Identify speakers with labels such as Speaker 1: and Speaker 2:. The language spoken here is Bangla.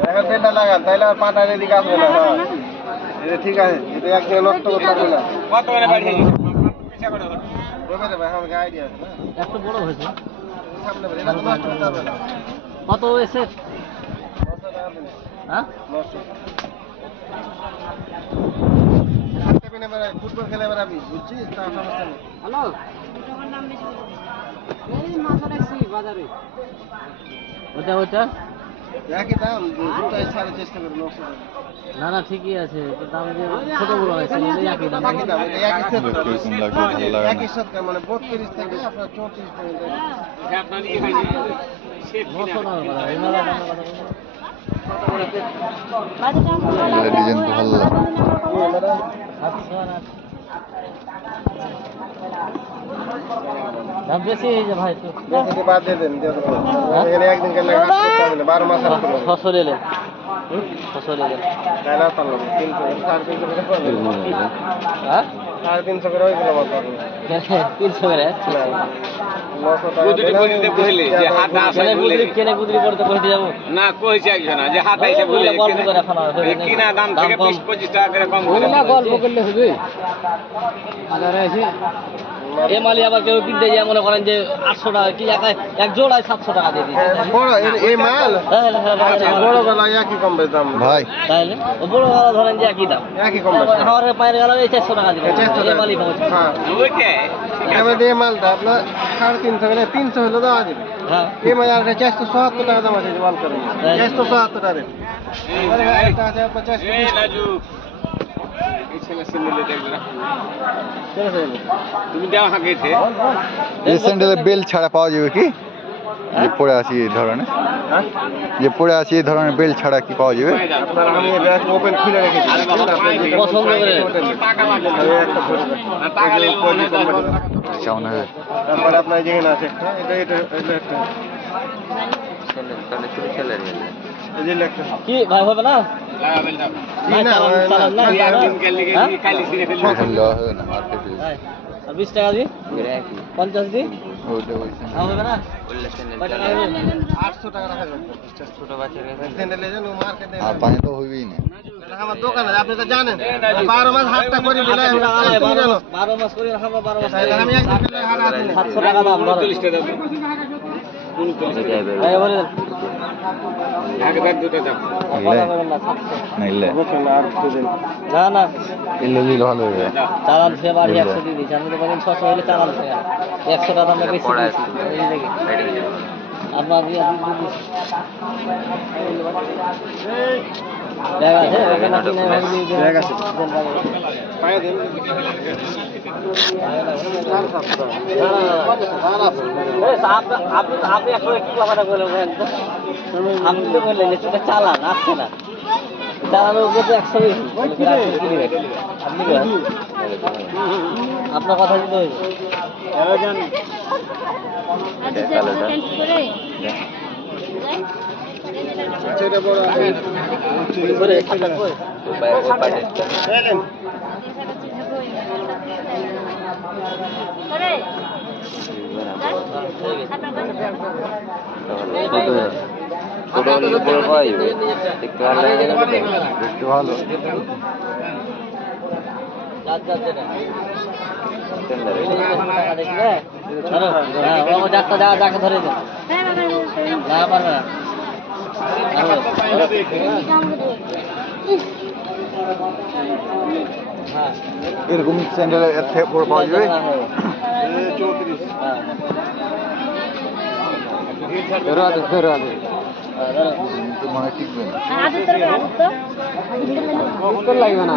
Speaker 1: এখন পেনটা লাগান তাইলে আর পাটার এদিকে আসবে না। হ্যাঁ এটা ঠিক আছে এটা একদিকে নষ্ট করতে পারবে না
Speaker 2: কত মানে বাড়ি
Speaker 1: রবে রে ভাই আমাকে আইডিয়া আছে
Speaker 3: বড় হয়েছে? কত হয়েছে। হ্যাঁ?
Speaker 1: ফুটবল খেলে বেড়াবি বুঝছিস? তার সমস্যা নেই।
Speaker 3: হ্যালো? এই মাছ রাখছি বাজারে। ওটা ওটা
Speaker 1: একই দাম দুটাই ছাড়ার চেষ্টা করব
Speaker 3: না না ঠিকই আছে দাম যে ছোট বড় হয়েছে একই দাম
Speaker 1: একই দাম। একই সেট। একই সৎকার মানে বত্রিশ থেকে আপনার চৌত্রিশ পর্যন্ত।
Speaker 4: ডিজাইন ভালো লাগে।
Speaker 3: দাম বেশি হয়ে ভাই তো
Speaker 1: বাদ দিয়ে দেন দিয়ে দেবো এখানে একদিন কেন হাত করতে হবে না বারো মাস হাত করব।
Speaker 3: ছশো নিলেন
Speaker 1: তিনশো করে তিনশো করে না
Speaker 2: কইছে একজন যে হাত আইসে বলে কিনা দাম থেকে বিশ পঁচিশ টাকা করে কম করে
Speaker 3: গল্প করলে হবে। এ মালি আবার কেউ কিনতে যায় মনে করেন যে আটশো টাকা কি একাই এক জোড়ায় সাতশো টাকা দিয়ে দিচ্ছে।
Speaker 1: হ্যাঁ, বড় এই- মাল?
Speaker 3: হ্যাঁ, হ্যাঁ,
Speaker 1: আচ্ছা,
Speaker 3: হ্যাঁ,
Speaker 1: বড় গলা একই কম দাম।
Speaker 4: ভাই।
Speaker 3: তাহলে বড় গলা ধরেন যে একই দাম।
Speaker 1: একই কম
Speaker 3: আমার পায়ের গেল এই চারশো টাকা দিবে। এ মালি
Speaker 1: হ্যাঁ।
Speaker 2: ওইটাই
Speaker 1: এই মালটা আপনার সাড়ে তিনশো করে তিনশো হলে দেওয়া যাবে।
Speaker 3: হ্যাঁ।
Speaker 1: এই মাল আর চারশো সত্তর টাকা দাম আছে মাল করে। চারশো সত্তর টাকা। রেট
Speaker 2: এই
Speaker 4: স্যান্ডেলের বেল ছাড়া পাওয়া যাবে কি? যে পরে আছি এই ধরনের।
Speaker 1: হ্যাঁ?
Speaker 4: যে পরে আছি এই ধরনের বেল ছাড়া কি পাওয়া যাবে?
Speaker 1: আপনার আমি ওপেন খুলে রেখেছি।
Speaker 3: পছন্দ করে।
Speaker 4: চাও না।
Speaker 1: তারপরে আপনার যেখানে আছে। এটা এটা এটা
Speaker 3: কি ভাই হবে না? বিশ টাকা দি? পঞ্চাশ দি?
Speaker 1: বারো মাস হাতটা করে
Speaker 3: বারো মাস করে রাখাবো বারো মাস সাতশো টাকা দাম। একশো টাকা আমরা বেশি। আপনার। ব্যাগ আছে। ব্যাগ
Speaker 1: আছে।
Speaker 3: আপনি- তো- কি কথাটা বললেন আপনি তো বললেন সেটা চালান আসছে না চালানোর উপর তো একশো? আপনার কথা দিতে হইবে
Speaker 4: একটু ভালো
Speaker 3: যা যাকে ধরে দেন না পারবে না
Speaker 4: এরকম স্যান্ডেল এর থেকে বড় পাওয়া যাবে
Speaker 1: চৌত্রিশ।
Speaker 4: ধরো আছে ধরো আছে
Speaker 3: ধরো।
Speaker 4: তো মনে টিকবে না
Speaker 3: লাগবে না